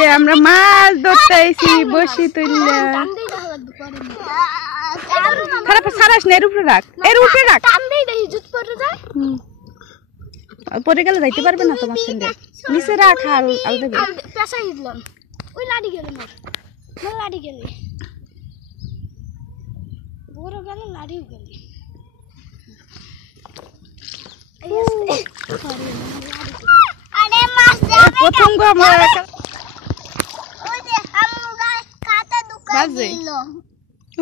যে আমরা মাছ ধরতে আইছি বসি তুললে খারাপ সারাস না এর উপরে রাখ পরে গেলে যাইতে পারবে না তোমার সঙ্গে নিচে রাখ আর দেবে ওই লাড়ি গেলে লাড়ি গেলে বড় গেলে লাড়িও গেলে আরে মাছ প্রথম গো আমরা ওই যে আমুগা কাটা দুকাই দিল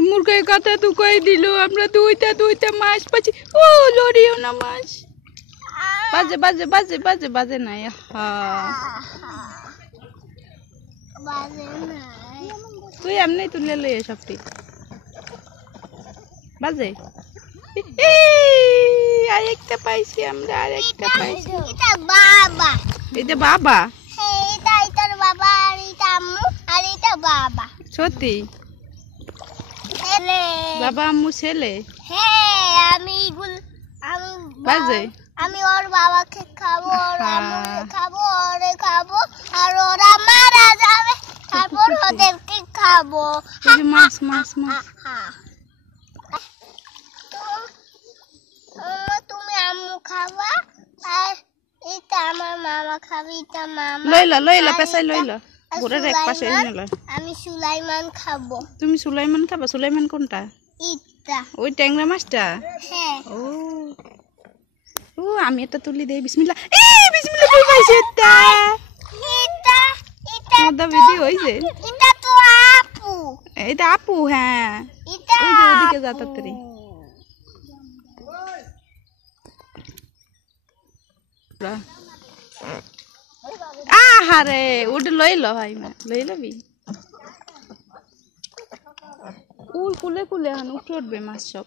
মুরগায় কাটা দুকাই দিল আমরা দুইটা মাছ পাচ্ছি ও লড়িও না মাছ বাজে না তুই এমনি তুলে লই সবটি বাজে আরেকটা পাইছি আমরা আরেকটা পাইছি এটা বাবা এটা বাবা এটা তোর বাবা আর এটা আম্মু আর এটা বাবা সত্যি ছেলে বাবা আম্মু ছেলে হ্যাঁ আমি বাজে আমি ওর বাবাকে খাবো ওর আম্মুকে খাবো ওরে খাবো আর ওরা মারা যাবে তারপর ওদেরকে খাবো মাছ তুমি আম্মু খাবা আর এটা আমার মামা খাবে এটা মামা লইলা পেছাই লইলা ঘুরে এক পাশে নিল আমি সুলাইমান খাবো তুমি সুলাইমান খাবা সুলাইমান কোনটা এটা ওই ট্যাংরা মাছটা হ্যাঁ ও আমি এটা তুলি দেই বিসমিল্লাহ বিসমিল্লাহ কই পাইছে এটা মদা ভিডিও হইছে এটা তো আপু এটা আপু হ্যাঁ এটা ওই যে ওদিকে যা তাড়াতাড়ি আহারে ওটা লইলো ভাই মা লইলবি ওই কুলে হান উঠে উঠবে মাছ সব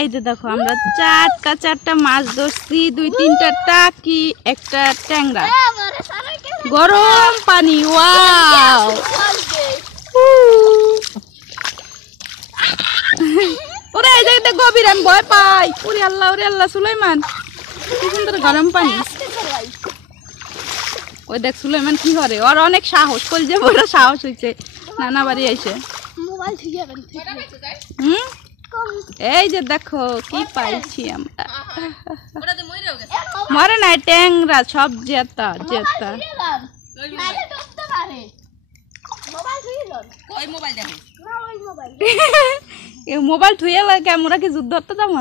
এই যে দেখো আমরা চারটা মাছ ধরছি 2-3টা টাকি একটা ট্যাংরা গরম পানি ওয়াও ওরে এই জায়গাটা গভীর আমি ভয় পাই ওরে আল্লাহ সুলাইমান কি সুন্দর গরম পানি ওই দেখ সুলাইমান কি করে ওর অনেক সাহস কল যে বড় সাহস হইছে নানা বাড়ি আইছে মোবাইল ঠিক এই যে দেখো কি পাইছি আমরা মরে নাই ট্যাংরা সব জেতা মোবাইল থুয়ে লাগে আমরা কি যুদ্ধ ধরতে যাবো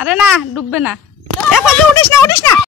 আরে না ডুববে না উঠিস না